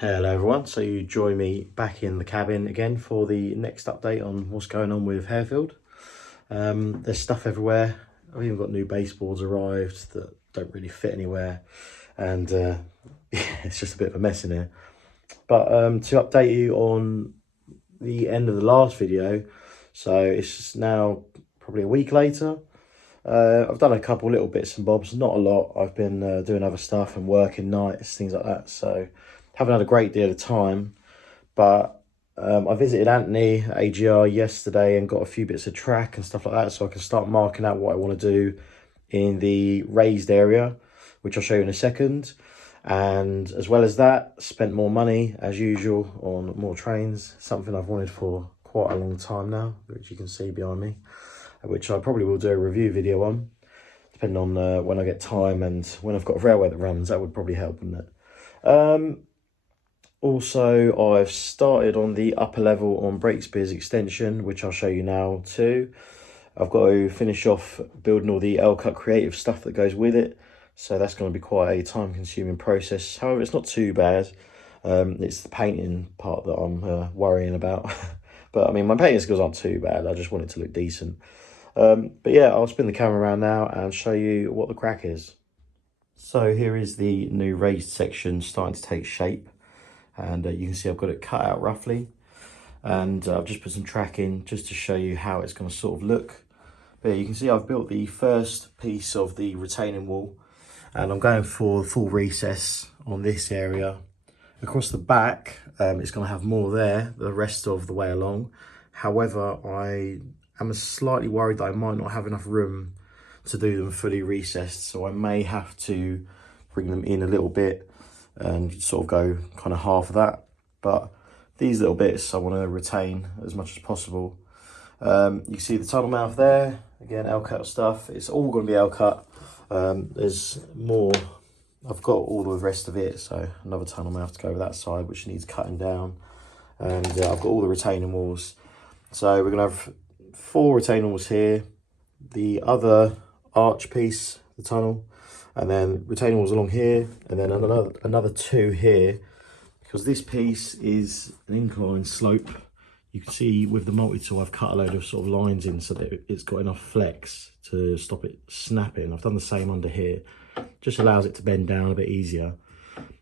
Hello everyone, so you join me back in the cabin again for the next update on what's going on with Harefield. There's stuff everywhere. I've even got new baseboards arrived that don't really fit anywhere, and it's just a bit of a mess in here. But to update you on the end of the last video, so it's now probably a week later. I've done a couple little bits and bobs, not a lot. I've been doing other stuff and working nights, things like that, so haven't had a great deal of time. But I visited Anthony at AGR yesterday and got a few bits of track and stuff like that, so I can start marking out what I want to do in the raised area, which I'll show you in a second. And as well as that, spent more money as usual on more trains, something I've wanted for quite a long time now, which you can see behind me, which I probably will do a review video on, depending on when I get time and when I've got a railway that runs. That would probably help, wouldn't it? Also, I've started on the upper level on Breakspear's extension, which I'll show you now too. I've got to finish off building all the L-cut creative stuff that goes with it, so that's going to be quite a time-consuming process. However, it's not too bad. It's the painting part that I'm worrying about. But I mean, my painting skills aren't too bad. I just want it to look decent. But yeah, I'll spin the camera around now and show you what the crack is. So here is the new raised section starting to take shape. And you can see I've got it cut out roughly, and I've just put some track in just to show you how it's going to sort of look. But yeah, you can see I've built the first piece of the retaining wall, and I'm going for full recess on this area. Across the back, it's going to have more there the rest of the way along. However, I am slightly worried that I might not have enough room to do them fully recessed, so I may have to bring them in a little bit and sort of go kind of half of that. But these little bits I want to retain as much as possible. You can see the tunnel mouth there, again L-cut stuff. It's all going to be L-cut. There's more, I've got all the rest of it, so another tunnel mouth to go over that side which needs cutting down, and I've got all the retaining walls. So we're going to have 4 retaining walls here, the other arch piece, the tunnel, and then retaining walls along here, and then another 2 here, because this piece is an incline slope. You can see with the multi-tool I've cut a load of sort of lines in so that it's got enough flex to stop it snapping. I've done the same under here, just allows it to bend down a bit easier,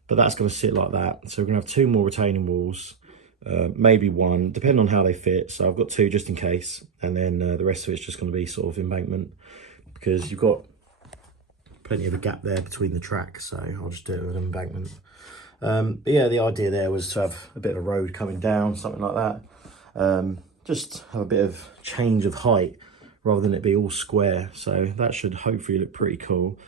but that's going to sit like that. So we're going to have 2 more retaining walls, maybe 1, depending on how they fit. So I've got 2 just in case, and then the rest of it's just going to be sort of embankment, because you've got plenty of a gap there between the tracks, so I'll just do it with an embankment. But yeah, the idea there was to have a bit of a road coming down, something like that. Just have a bit of change of height rather than it be all square, so that should hopefully look pretty cool.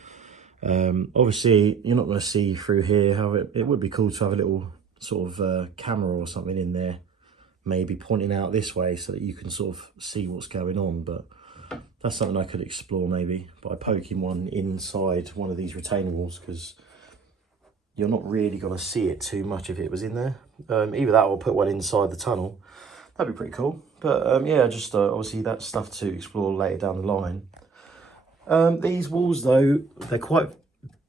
Obviously you're not going to see through here. However, it would be cool to have a little sort of camera or something in there, maybe pointing out this way so that you can sort of see what's going on. But that's something I could explore maybe by poking one inside one of these retaining walls, because you're not really going to see it too much if it was in there. Either that or put one inside the tunnel. That'd be pretty cool. But yeah, just obviously that's stuff to explore later down the line. These walls though, they're quite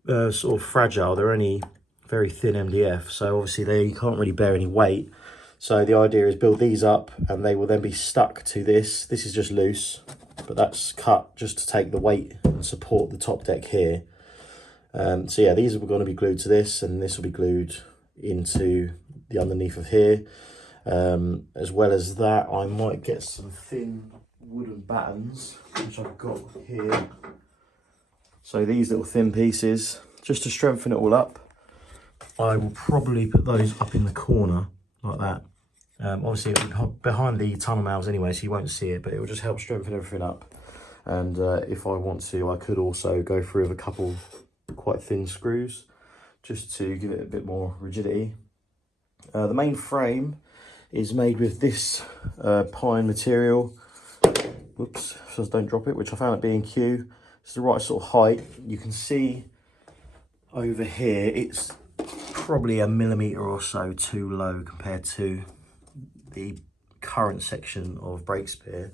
sort of fragile. They're only very thin MDF, so obviously they can't really bear any weight. So the idea is build these up and they will then be stuck to this. This is just loose, but that's cut just to take the weight and support the top deck here. So yeah, these are going to be glued to this, and this will be glued into the underneath of here. As well as that, I might get some thin wooden battens, which I've got here. So these little thin pieces, just to strengthen it all up. I will probably put those up in the corner like that. Obviously it'll be behind the tunnel mouths anyway, so you won't see it, but it will just help strengthen everything up. And if I want to, I could also go through with a couple quite thin screws just to give it a bit more rigidity. The main frame is made with this pine material. Whoops, so don't drop it, which I found at B&Q. It's the right sort of height. You can see over here, it's probably a millimetre or so too low compared to the current section of Breakspear.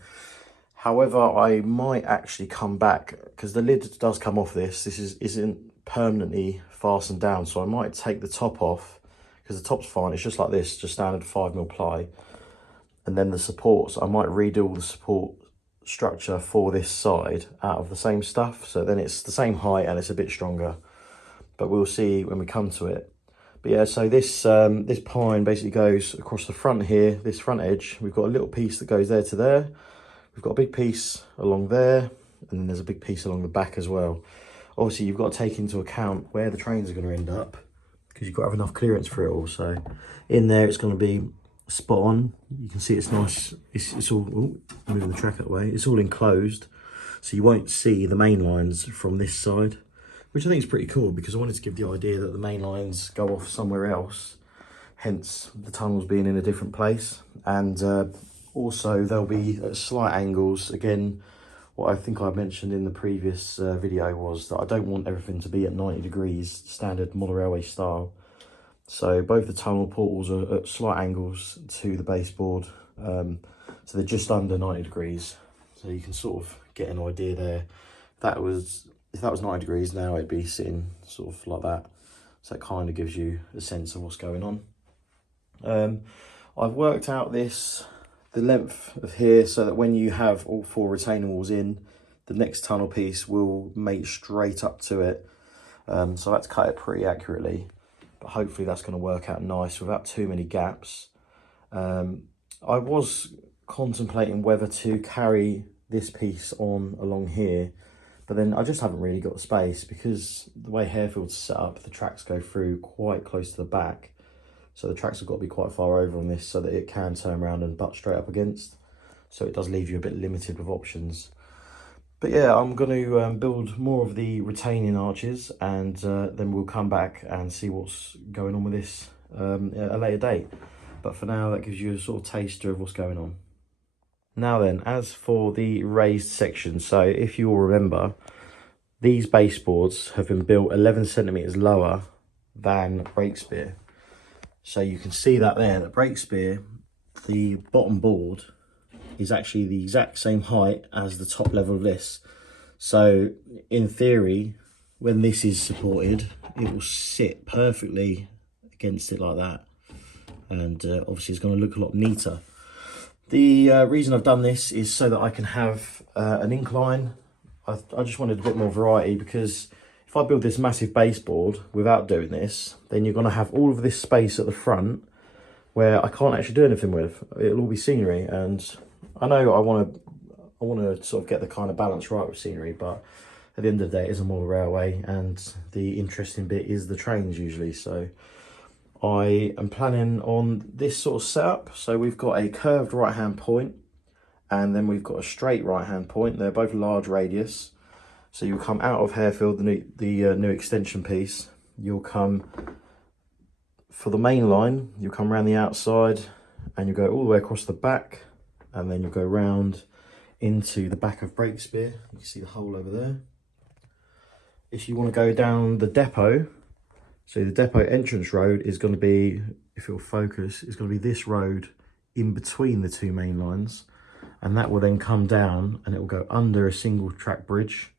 However, I might actually come back, because the lid does come off this. This isn't permanently fastened down, so I might take the top off, because the top's fine. It's just like this, just standard 5mm ply. And then the supports, I might redo all the support structure for this side out of the same stuff. So then it's the same height and it's a bit stronger. But we'll see when we come to it. But yeah, so this this pine basically goes across the front here, this front edge. We've got a little piece that goes there to there. We've got a big piece along there, and then there's a big piece along the back as well. Obviously, you've got to take into account where the trains are going to end up, because you've got to have enough clearance for it all. So in there, it's going to be spot on. You can see it's nice. It's all, ooh, moving the track that way. It's all enclosed, so you won't see the main lines from this side, which I think is pretty cool, because I wanted to give the idea that the main lines go off somewhere else, hence the tunnels being in a different place. And also they'll be at slight angles. Again, what I think I mentioned in the previous video was that I don't want everything to be at 90 degrees, standard model railway style. So both the tunnel portals are at slight angles to the baseboard. So they're just under 90 degrees. So you can sort of get an idea there. If that was 90 degrees now, it'd be sitting sort of like that. So it kind of gives you a sense of what's going on. I've worked out the length of here so that when you have all 4 retaining walls in, the next tunnel piece will mate straight up to it. So that's cut it pretty accurately, but hopefully that's going to work out nice without too many gaps. I was contemplating whether to carry this piece on along here, but then I just haven't really got the space, because the way Harefield's set up, the tracks go through quite close to the back. So the tracks have got to be quite far over on this so that it can turn around and butt straight up against. So it does leave you a bit limited with options. But yeah, I'm going to build more of the retaining arches, and then we'll come back and see what's going on with this at a later date. But for now, that gives you a sort of taster of what's going on. Now then, as for the raised section, so if you all remember, these baseboards have been built 11 centimetres lower than Breakspear. So you can see that there, that Breakspear, the bottom board is actually the exact same height as the top level of this. So in theory, when this is supported, it will sit perfectly against it like that. And obviously it's going to look a lot neater. The reason I've done this is so that I can have an incline. I just wanted a bit more variety, because if I build this massive baseboard without doing this, then you're going to have all of this space at the front where I can't actually do anything with. It'll all be scenery, and I know I want to sort of get the kind of balance right with scenery, but at the end of the day, it is a model railway, and the interesting bit is the trains usually. So I am planning on this sort of setup. So we've got a curved right hand point, and then we've got a straight right hand point. They're both large radius. So you'll come out of Harefield, the new extension piece. You'll come for the main line, you'll come around the outside, and you'll go all the way across the back, and then you'll go round into the back of Breakspear. You can see the hole over there. If you want to go down the depot, so the depot entrance road is going to be, if it'll focus, it's going to be this road in between the 2 main lines, and that will then come down and it will go under a single track bridge,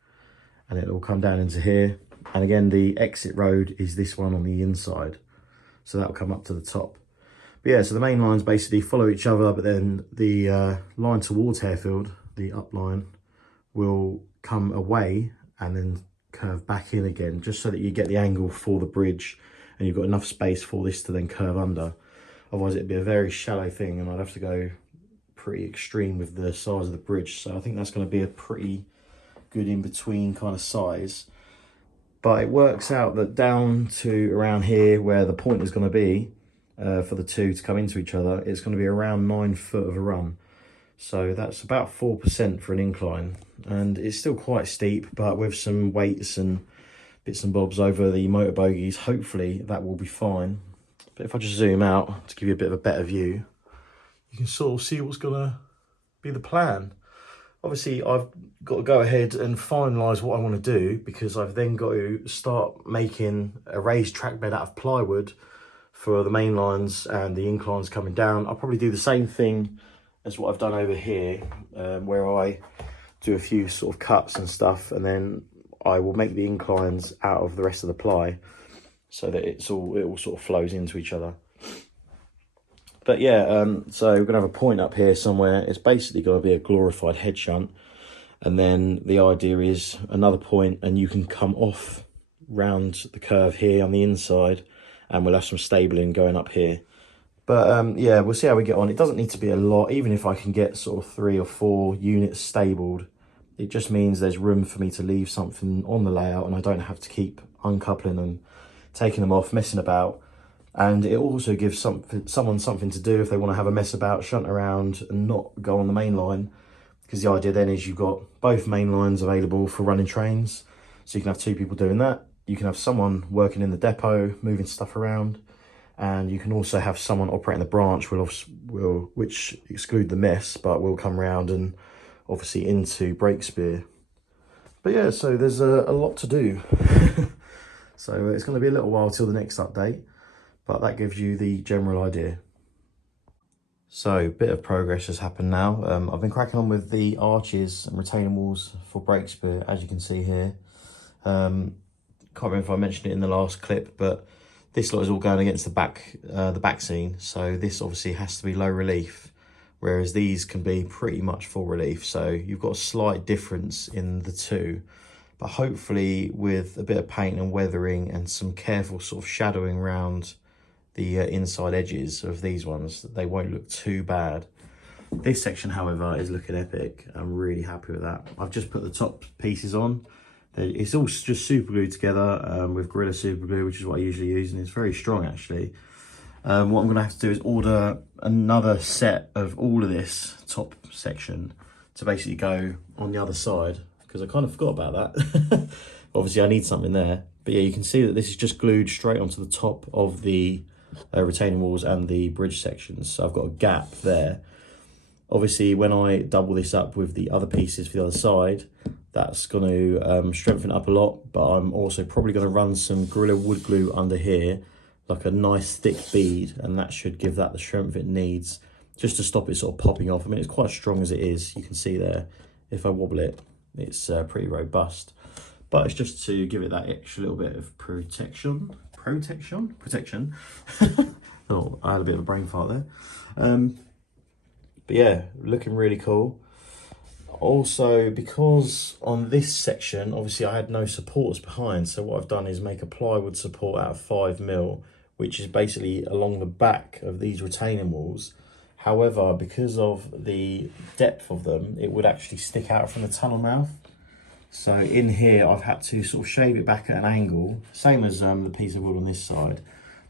and it will come down into here. And again, the exit road is this one on the inside, so that will come up to the top. But yeah, so the main lines basically follow each other, but then the line towards Harefield, the up line, will come away and then curve back in again, just so that you get the angle for the bridge and you've got enough space for this to then curve under. Otherwise it'd be a very shallow thing, and I'd have to go pretty extreme with the size of the bridge. So I think that's going to be a pretty good in between kind of size. But it works out that down to around here, where the point is going to be for the 2 to come into each other, it's going to be around 9 foot of a run. So that's about 4% for an incline, and it's still quite steep, but with some weights and bits and bobs over the motor bogies, hopefully that will be fine. But if I just zoom out to give you a bit of a better view, you can sort of see what's going to be the plan. Obviously, I've got to go ahead and finalise what I want to do, because I've then got to start making a raised track bed out of plywood for the main lines and the inclines coming down. I'll probably do the same thing as what I've done over here, where I do a few sort of cuts and stuff, and then I will make the inclines out of the rest of the ply. so that it all sort of flows into each other. But yeah, so we're gonna have a point up here somewhere. It's basically gonna be a glorified head shunt, and then the idea is another point, and you can come off round the curve here on the inside, and we'll have some stabling going up here. But yeah, we'll see how we get on. It doesn't need to be a lot, even if I can get sort of 3 or 4 units stabled. It just means there's room for me to leave something on the layout, and I don't have to keep uncoupling and taking them off, messing about. And it also gives someone something to do if they want to have a mess about, shunt around and not go on the main line. Because the idea then is you've got both main lines available for running trains. So you can have 2 people doing that. You can have someone working in the depot, moving stuff around. And you can also have someone operating the branch, which exclude the mess, but will come around and obviously into Breakspear. But yeah, so there's a lot to do. So it's going to be a little while till the next update, but that gives you the general idea. So a bit of progress has happened now. I've been cracking on with the arches and retaining walls for Breakspear, as you can see here. Can't remember if I mentioned it in the last clip, but this lot is all going against the back scene. So this obviously has to be low relief, whereas these can be pretty much full relief. So you've got a slight difference in the two, but hopefully with a bit of paint and weathering and some careful sort of shadowing around the inside edges of these ones, they won't look too bad. This section, however, is looking epic. I'm really happy with that. I've just put the top pieces on. It's all just super glued together with Gorilla Super Glue, which is what I usually use, and it's very strong actually. What I'm going to have to do is order another set of all of this top section to basically go on the other side, because I kind of forgot about that. Obviously I need something there, but yeah, you can see that this is just glued straight onto the top of the retaining walls and the bridge sections, so I've got a gap there. Obviously when I double this up with the other pieces for the other side, that's going to strengthen it up a lot, but I'm also probably going to run some Gorilla wood glue under here, like a nice thick bead, and that should give that the strength it needs, just to stop it sort of popping off. I mean, it's quite strong as it is. You can see there, if I wobble it, it's pretty robust, but it's just to give it that extra little bit of protection. Oh, I had a bit of a brain fart there. But yeah, looking really cool. Also, because on this section, obviously I had no supports behind, so what I've done is make a plywood support out of 5mm, which is basically along the back of these retaining walls. However, because of the depth of them, it would actually stick out from the tunnel mouth. So in here, I've had to sort of shave it back at an angle, same as the piece of wood on this side.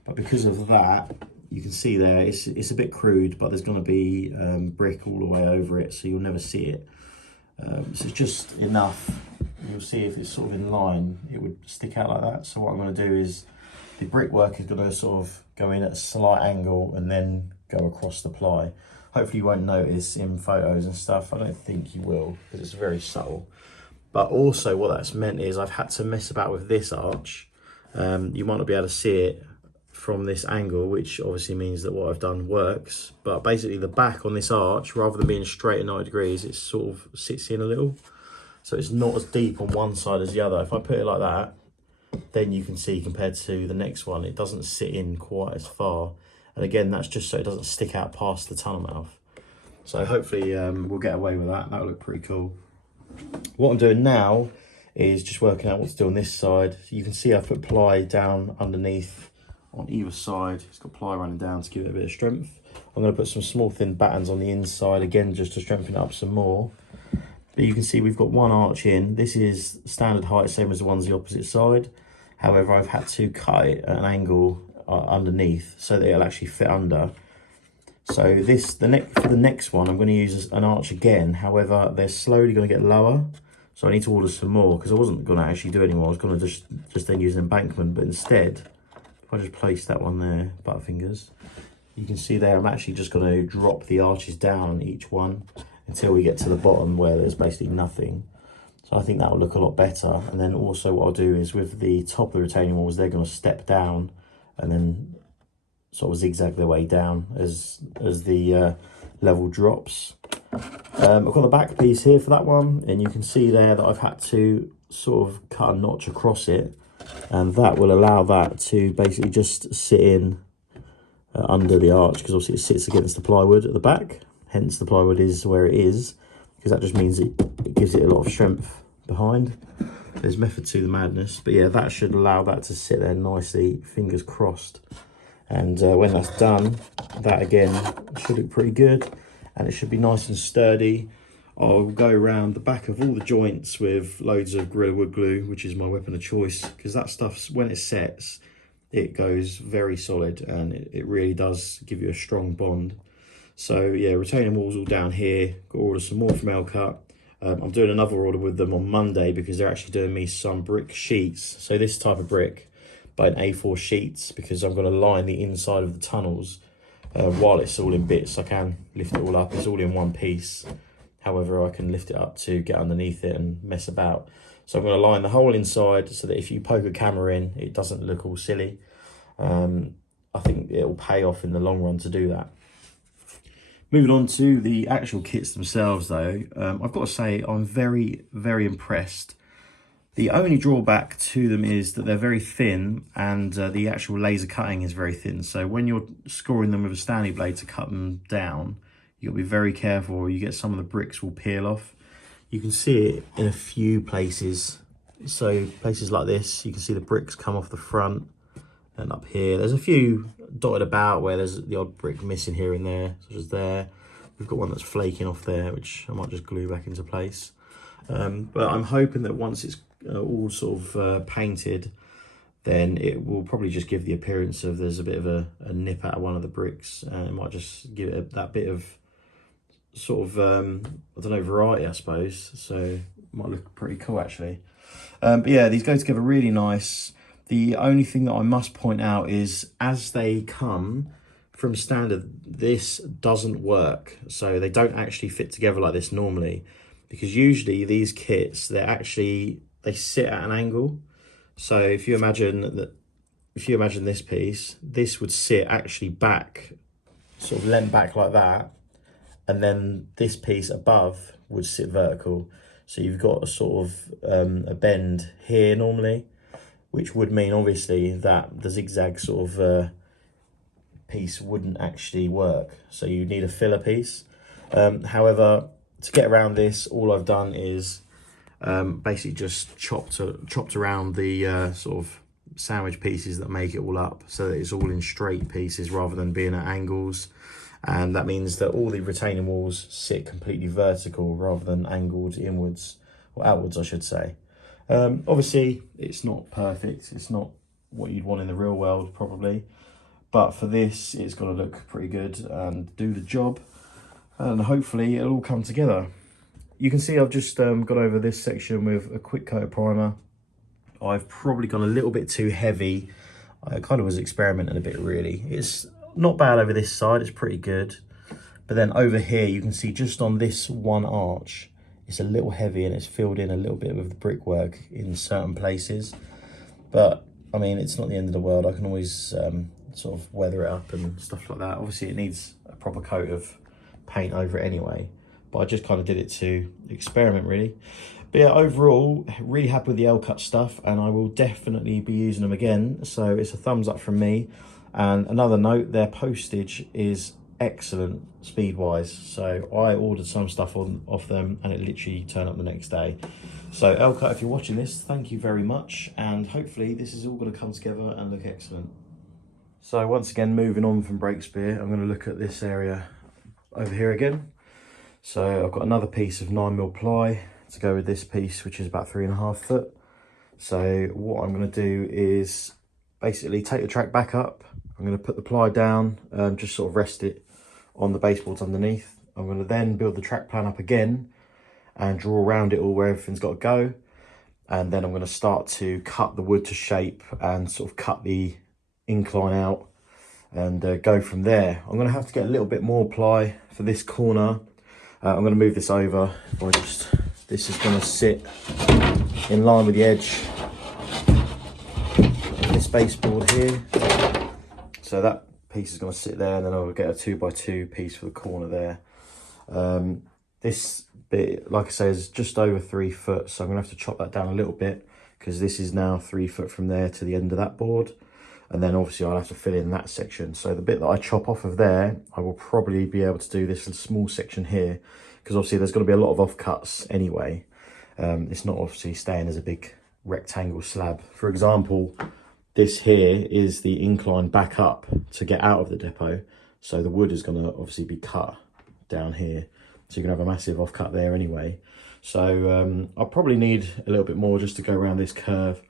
But because of that, you can see there, it's a bit crude, but there's going to be brick all the way over it, so you'll never see it. So it's just enough. You'll see if it's sort of in line, it would stick out like that. So what I'm going to do is the brickwork is going to sort of go in at a slight angle and then go across the ply. Hopefully you won't notice in photos and stuff. I don't think you will, because it's very subtle. But also what that's meant is I've had to mess about with this arch. You might not be able to see it from this angle, which obviously means that what I've done works, but basically the back on this arch, rather than being straight at 90 degrees, it sort of sits in a little, so it's not as deep on one side as the other. If I put it like that, then you can see compared to the next one, it doesn't sit in quite as far, and again that's just so it doesn't stick out past the tunnel mouth. So hopefully we'll get away with that. That'll look pretty cool. What I'm doing now is just working out what to do on this side. You can see I've put ply down underneath on either side. It's got ply running down to give it a bit of strength. I'm going to put some small thin battens on the inside again, just to strengthen it up some more. But you can see we've got one arch in. This is standard height, same as the ones the opposite side. However, I've had to cut it at an angle underneath so that it'll actually fit under. So for the next one, I'm going to use an arch again. However, they're slowly going to get lower, so I need to order some more, because I wasn't going to actually do it anymore. I was going to just then use an embankment, but instead, if I just place that one there, butterfingers, you can see there I'm actually just going to drop the arches down on each one until we get to the bottom where there's basically nothing. So I think that will look a lot better. And then also what I'll do is with the top of the retaining walls, they're going to step down and then sort of zigzag their way down as the level drops. I've got the back piece here for that one, and you can see there that I've had to sort of cut a notch across it and that will allow that to basically just sit in under the arch, because obviously it sits against the plywood at the back, hence the plywood is where it is, because that just means it gives it a lot of strength behind. There's method to the madness, but yeah, that should allow that to sit there nicely, fingers crossed. And when that's done, that again should look pretty good, and it should be nice and sturdy. I'll go around the back of all the joints with loads of Gorilla Wood Glue, which is my weapon of choice, because that stuff, when it sets, it goes very solid, and it really does give you a strong bond. So yeah, retaining walls all down here. Got to order some more from Elcut. I'm doing another order with them on Monday, because they're actually doing me some brick sheets. So this type of brick, but in A4 sheets, because I'm going to line the inside of the tunnels while it's all in bits. I can lift it all up. It's all in one piece. However, I can lift it up to get underneath it and mess about. So I'm going to line the whole inside so that if you poke a camera in, it doesn't look all silly. I think it will pay off in the long run to do that. Moving on to the actual kits themselves though, I've got to say I'm very, very impressed. The only drawback to them is that they're very thin, and the actual laser cutting is very thin. So when you're scoring them with a Stanley blade to cut them down, you've got to be very careful, or you get some of the bricks will peel off. You can see it in a few places. So places like this, you can see the bricks come off the front and up here. There's a few dotted about where there's the odd brick missing here and there, such as there. We've got one that's flaking off there, which I might just glue back into place. But I'm hoping that once it's all sort of painted, then it will probably just give the appearance of there's a bit of a nip out of one of the bricks, and it might just give it that bit of sort of I don't know, variety, I suppose. So it might look pretty cool actually. But yeah, these go together really nice. The only thing that I must point out is, as they come from standard, this doesn't work. So they don't actually fit together like this normally, because usually these kits, they sit at an angle. So if you imagine this piece, this would sit actually back, sort of leant back like that, and then this piece above would sit vertical. So you've got a sort of a bend here normally, which would mean obviously that the zigzag sort of piece wouldn't actually work. So you need a filler piece. However, to get around this, all I've done is basically just chopped around the sort of sandwich pieces that make it all up, so that it's all in straight pieces rather than being at angles. And that means that all the retaining walls sit completely vertical rather than angled inwards, or outwards I should say. Obviously it's not perfect, it's not what you'd want in the real world probably, but for this it's got to look pretty good and do the job, and hopefully it'll all come together. You can see I've just got over this section with a quick coat of primer. I've probably gone a little bit too heavy. I kind of was experimenting a bit really. It's not bad over this side, it's pretty good. But then over here, you can see just on this one arch, it's a little heavy and it's filled in a little bit with the brickwork in certain places. But I mean, it's not the end of the world. I can always sort of weather it up and stuff like that. Obviously it needs a proper coat of paint over it anyway, but I just kind of did it to experiment really. But yeah, overall, really happy with the Elcut stuff, and I will definitely be using them again. So it's a thumbs up from me. And another note, their postage is excellent speed-wise. So I ordered some stuff off them, and it literally turned up the next day. So Elcut, if you're watching this, thank you very much. And hopefully this is all going to come together and look excellent. So once again, moving on from Breakspear, I'm going to look at this area over here again. So I've got another piece of 9mm ply to go with this piece, which is about 3.5 foot. So what I'm going to do is basically take the track back up. I'm going to put the ply down, just sort of rest it on the baseboards underneath. I'm going to then build the track plan up again and draw around it all where everything's got to go. And then I'm going to start to cut the wood to shape and sort of cut the incline out and go from there. I'm going to have to get a little bit more ply for this corner. I'm going to move this over by just, this is going to sit in line with the edge of this baseboard here. So that piece is going to sit there, and then I'll get a 2x2 piece for the corner there. This bit, like I say, is just over 3 foot, so I'm going to have to chop that down a little bit, because this is now 3 foot from there to the end of that board. And then obviously I'll have to fill in that section. So the bit that I chop off of there, I will probably be able to do this small section here, because obviously there's going to be a lot of offcuts anyway. It's not obviously staying as a big rectangle slab. For example, this here is the incline back up to get out of the depot. So the wood is going to obviously be cut down here. So you're going to have a massive offcut there anyway. So I'll probably need a little bit more just to go around this curve.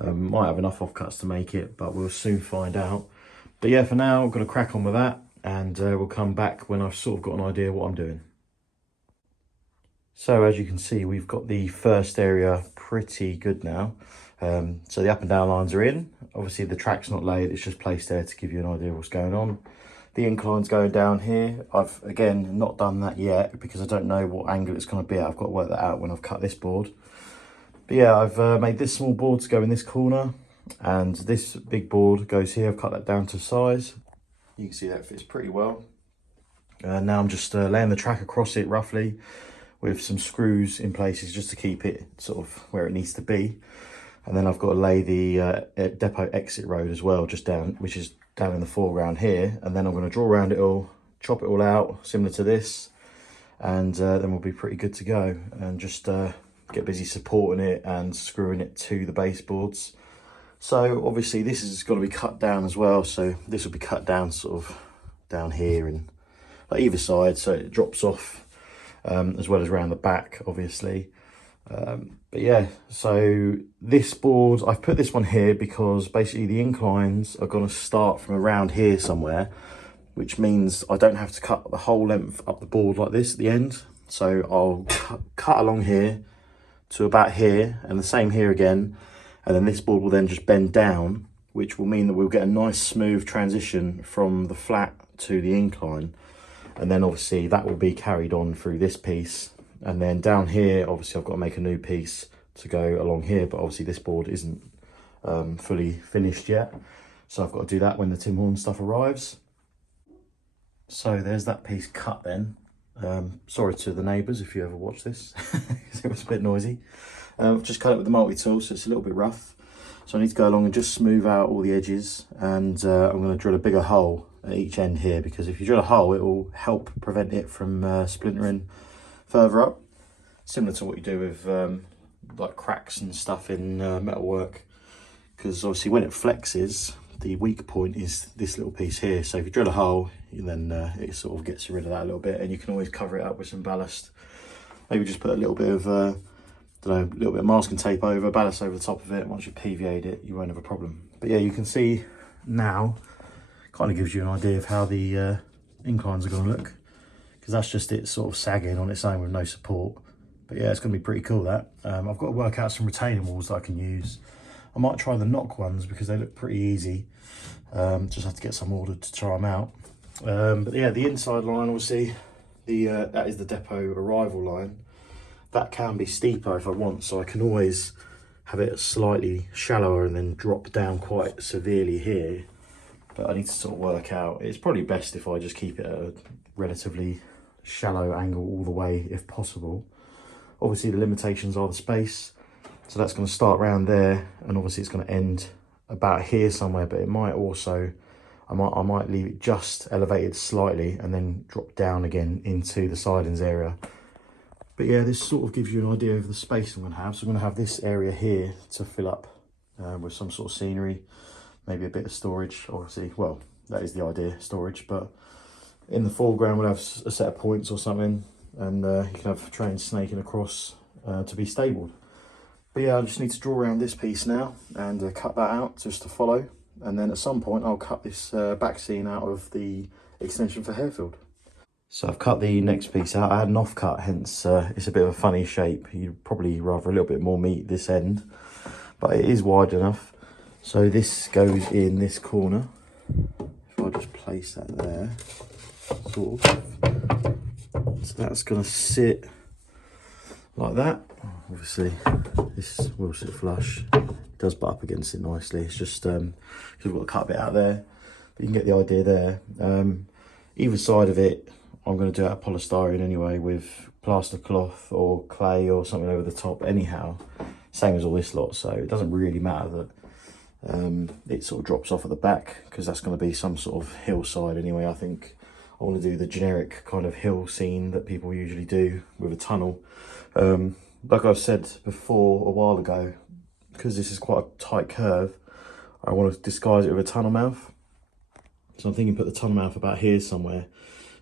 Might have enough offcuts to make it, but we'll soon find out. But yeah, for now, I'm going to crack on with that, and we'll come back when I've sort of got an idea what I'm doing. So as you can see, we've got the first area pretty good now. So the up and down lines are in. Obviously the track's not laid, it's just placed there to give you an idea of what's going on. The incline's going down here. I've, again, not done that yet because I don't know what angle it's going to be at. I've got to work that out when I've cut this board. But yeah, I've made this small board to go in this corner, and this big board goes here. I've cut that down to size. You can see that fits pretty well. Now I'm just laying the track across it roughly with some screws in places just to keep it sort of where it needs to be. And then I've got to lay the depot exit road as well, just down, which is down in the foreground here. And then I'm going to draw around it all, chop it all out, similar to this, and then we'll be pretty good to go. And just get busy supporting it and screwing it to the baseboards. So obviously this is going to be cut down as well. So this will be cut down sort of down here and like either side, so it drops off. As well as around the back, obviously. But yeah, so this board, I've put this one here because basically the inclines are going to start from around here somewhere, which means I don't have to cut the whole length up the board like this at the end. So I'll cut along here to about here, and the same here again, and then this board will then just bend down, which will mean that we'll get a nice smooth transition from the flat to the incline. And then obviously that will be carried on through this piece. And then down here, obviously I've got to make a new piece to go along here, but obviously this board isn't fully finished yet. So I've got to do that when the Tim Horn stuff arrives. So there's that piece cut then. Sorry to the neighbours if you ever watch this, because it was a bit noisy. I've just cut it with the multi-tool, so it's a little bit rough. So I need to go along and just smooth out all the edges, and I'm going to drill a bigger hole at each end here, because if you drill a hole it will help prevent it from splintering further up, similar to what you do with like cracks and stuff in metalwork, because obviously when it flexes the weak point is this little piece here. So if you drill a hole, then it sort of gets rid of that a little bit, and you can always cover it up with some ballast. Maybe just put a little bit of a little bit of masking tape over, ballast over the top of it. Once you've PVA'd it, you won't have a problem. But yeah, you can see now, kind of gives you an idea of how the inclines are going to look, because that's just it sort of sagging on its own with no support. But yeah, it's going to be pretty cool, that. I've got to work out some retaining walls that I can use. I might try the knock ones because they look pretty easy. Just have to get some ordered to try them out. But yeah, the inside line, obviously, that is the depot arrival line. That can be steeper if I want, so I can always have it slightly shallower and then drop down quite severely here. But I need to sort of work out. It's probably best if I just keep it at a relatively shallow angle all the way if possible. Obviously the limitations are the space, so that's going to start around there, and obviously it's going to end about here somewhere, but it might also, I might leave it just elevated slightly and then drop down again into the sidings area. But yeah, this sort of gives you an idea of the space I'm going to have. So I'm going to have this area here to fill up with some sort of scenery, maybe a bit of storage, obviously. Well, that is the idea, storage. But in the foreground, we'll have a set of points or something, and you can have trains snaking across to be stabled. But yeah, I just need to draw around this piece now and cut that out just to follow. And then at some point, I'll cut this back scene out of the extension for harefield. So I've cut the next piece out. I had an offcut, hence it's a bit of a funny shape. You'd probably rather a little bit more meat this end, but it is wide enough. So this goes in this corner. If I just place that there, sort of. So that's going to sit like that. Obviously, this will sit flush. It does butt up against it nicely. It's just because we've got to cut a bit out there, but you can get the idea there. Either side of it, I'm going to do it out of polystyrene anyway, with plaster cloth or clay or something over the top anyhow. Same as all this lot, so it doesn't really matter that it sort of drops off at the back, because that's going to be some sort of hillside anyway. I think I want to do the generic kind of hill scene that people usually do with a tunnel. Like I've said before a while ago, because this is quite a tight curve, I want to disguise it with a tunnel mouth. So I'm thinking put the tunnel mouth about here somewhere,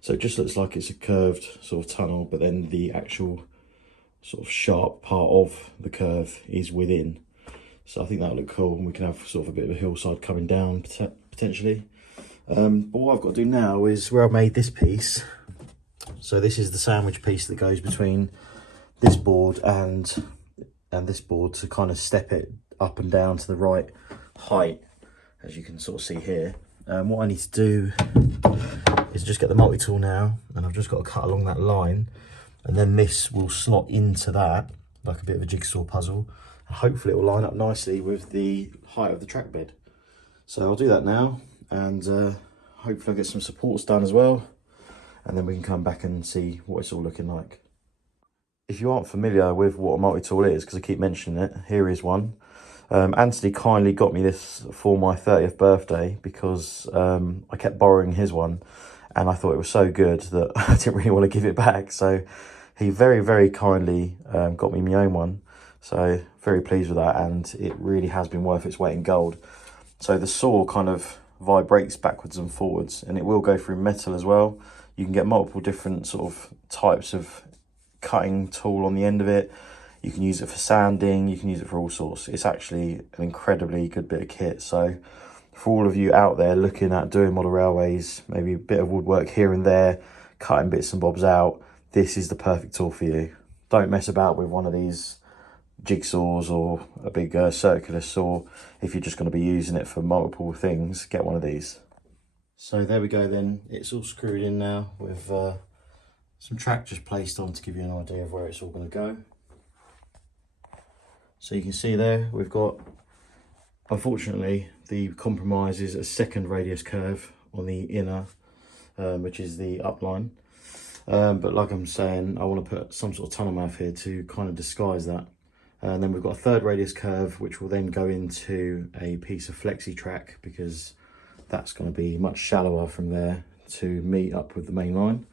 so it just looks like it's a curved sort of tunnel, but then the actual sort of sharp part of the curve is within. So I think that'll look cool, and we can have sort of a bit of a hillside coming down potentially. But what I've got to do now is where I made this piece. So this is the sandwich piece that goes between this board and this board to kind of step it up and down to the right height, as you can sort of see here. What I need to do is just get the multi-tool now, and I've just got to cut along that line, and then this will slot into that like a bit of a jigsaw puzzle. Hopefully it will line up nicely with the height of the track bed. So I'll do that now, and hopefully I'll get some supports done as well, and then we can come back and see what it's all looking like. If you aren't familiar with what a multi-tool is, because I keep mentioning it, here is one. Anthony kindly got me this for my 30th birthday, because I kept borrowing his one, and I thought it was so good that I didn't really want to give it back. So he very, very kindly got me my own one. So very pleased with that, and it really has been worth its weight in gold. So the saw kind of vibrates backwards and forwards, and it will go through metal as well. You can get multiple different sort of types of cutting tool on the end of it. You can use it for sanding, you can use it for all sorts. It's actually an incredibly good bit of kit. So for all of you out there looking at doing model railways, maybe a bit of woodwork here and there, cutting bits and bobs out, this is the perfect tool for you. Don't mess about with one of these jigsaws or a big circular saw. If you're just going to be using it for multiple things, get one of these. So there we go then, it's all screwed in now with some track just placed on to give you an idea of where it's all going to go. So you can see there we've got, unfortunately the compromise is a second radius curve on the inner, which is the upline. But like I'm saying, I want to put some sort of tunnel mouth here to kind of disguise that. And then we've got a third radius curve, which will then go into a piece of flexi track, because that's going to be much shallower from there to meet up with the main line.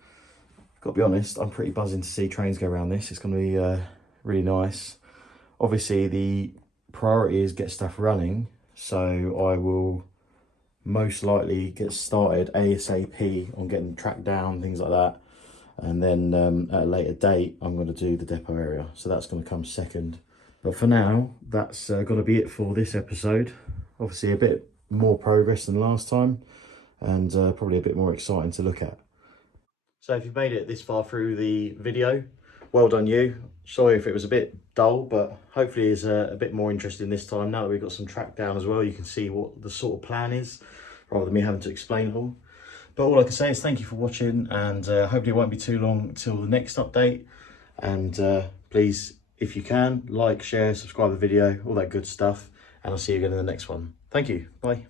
Got to be honest, I'm pretty buzzing to see trains go around this. It's going to be really nice. Obviously, the priority is get stuff running, so I will most likely get started ASAP on getting the track down, things like that. And then at a later date, I'm going to do the depot area. So that's going to come second. But for now, that's going to be it for this episode. Obviously a bit more progress than last time, and probably a bit more exciting to look at. So if you've made it this far through the video, well done you. Sorry if it was a bit dull, but hopefully it's a bit more interesting this time. Now that we've got some track down as well, you can see what the sort of plan is, rather than me having to explain it all. But all I can say is thank you for watching, and hopefully it won't be too long until the next update. And please, if you can, like, share, subscribe to the video, all that good stuff. And I'll see you again in the next one. Thank you. Bye.